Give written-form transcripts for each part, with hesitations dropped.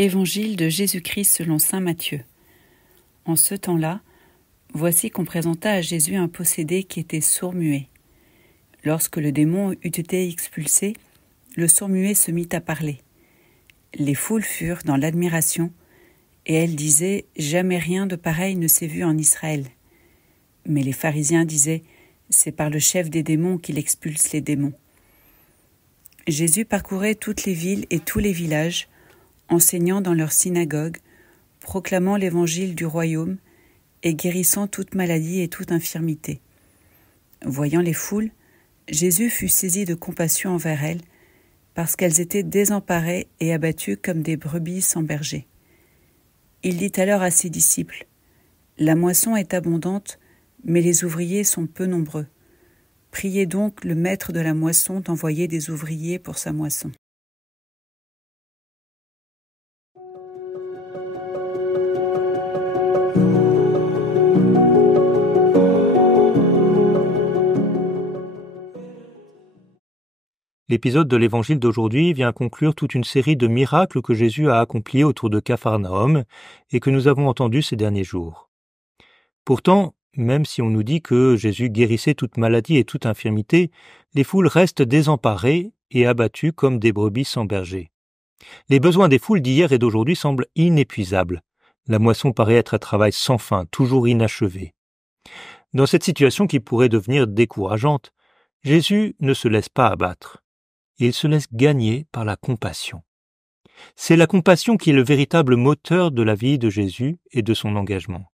Évangile de Jésus-Christ selon saint Matthieu. En ce temps-là, voici qu'on présenta à Jésus un possédé qui était sourd-muet. Lorsque le démon eut été expulsé, le sourd-muet se mit à parler. Les foules furent dans l'admiration, et elles disaient « Jamais rien de pareil ne s'est vu en Israël ». Mais les pharisiens disaient « C'est par le chef des démons qu'il expulse les démons ». Jésus parcourait toutes les villes et tous les villages, enseignant dans leurs synagogues, proclamant l'évangile du royaume et guérissant toute maladie et toute infirmité. Voyant les foules, Jésus fut saisi de compassion envers elles, parce qu'elles étaient désemparées et abattues comme des brebis sans berger. Il dit alors à ses disciples, « La moisson est abondante, mais les ouvriers sont peu nombreux. Priez donc le maître de la moisson d'envoyer des ouvriers pour sa moisson. » L'épisode de l'Évangile d'aujourd'hui vient conclure toute une série de miracles que Jésus a accomplis autour de Capharnaüm et que nous avons entendus ces derniers jours. Pourtant, même si on nous dit que Jésus guérissait toute maladie et toute infirmité, les foules restent désemparées et abattues comme des brebis sans berger. Les besoins des foules d'hier et d'aujourd'hui semblent inépuisables. La moisson paraît être un travail sans fin, toujours inachevé. Dans cette situation qui pourrait devenir décourageante, Jésus ne se laisse pas abattre. Il se laisse gagner par la compassion. C'est la compassion qui est le véritable moteur de la vie de Jésus et de son engagement.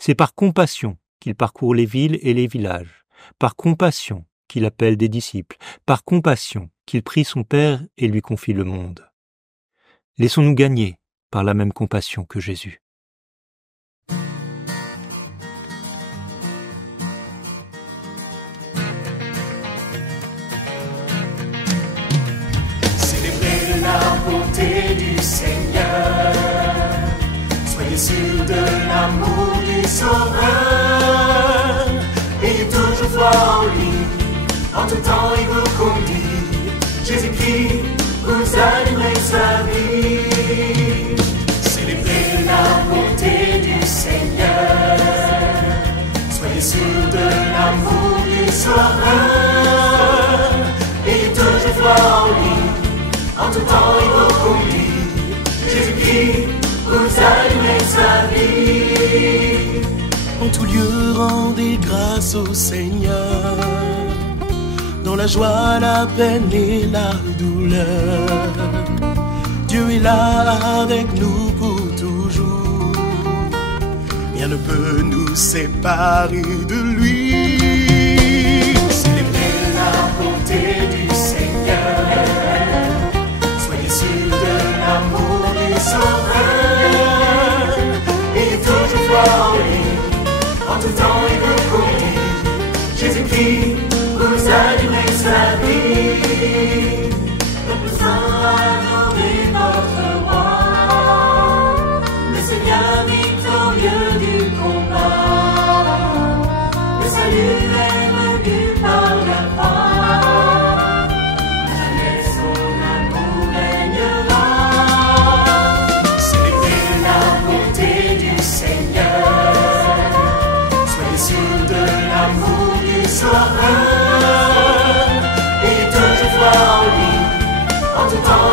C'est par compassion qu'il parcourt les villes et les villages, par compassion qu'il appelle des disciples, par compassion qu'il prie son Père et lui confie le monde. Laissons-nous gagner par la même compassion que Jésus. Bonté du Seigneur, soyez sûrs de l'amour du Sauveur, ayez toujours foi en lui, en tout temps il vous conduit, Jésus-Christ vous allumerez sa vie. Célébrez la bonté du Seigneur, soyez sûrs de l'amour du Sauveur, ayez toujours foi en lui, en tout temps il vous conduit, Jésus-Christ vous allumerez sa vie. En tout lieu rendez grâce au Seigneur, dans la joie, la peine et la douleur. Dieu est là avec nous pour toujours, rien ne peut nous séparer de lui. Célébrez la bonté du Seigneur, l'amour du Sauveur, et toujours foi en lui, en tout temps il vous conduit, Jésus-Christ vous allumerez sa vie. Le plus saint adorez votre roi, le Seigneur victorieux du combat, le salut est venu par la croix. Sauveur, et toujours foi en lui, en tout temps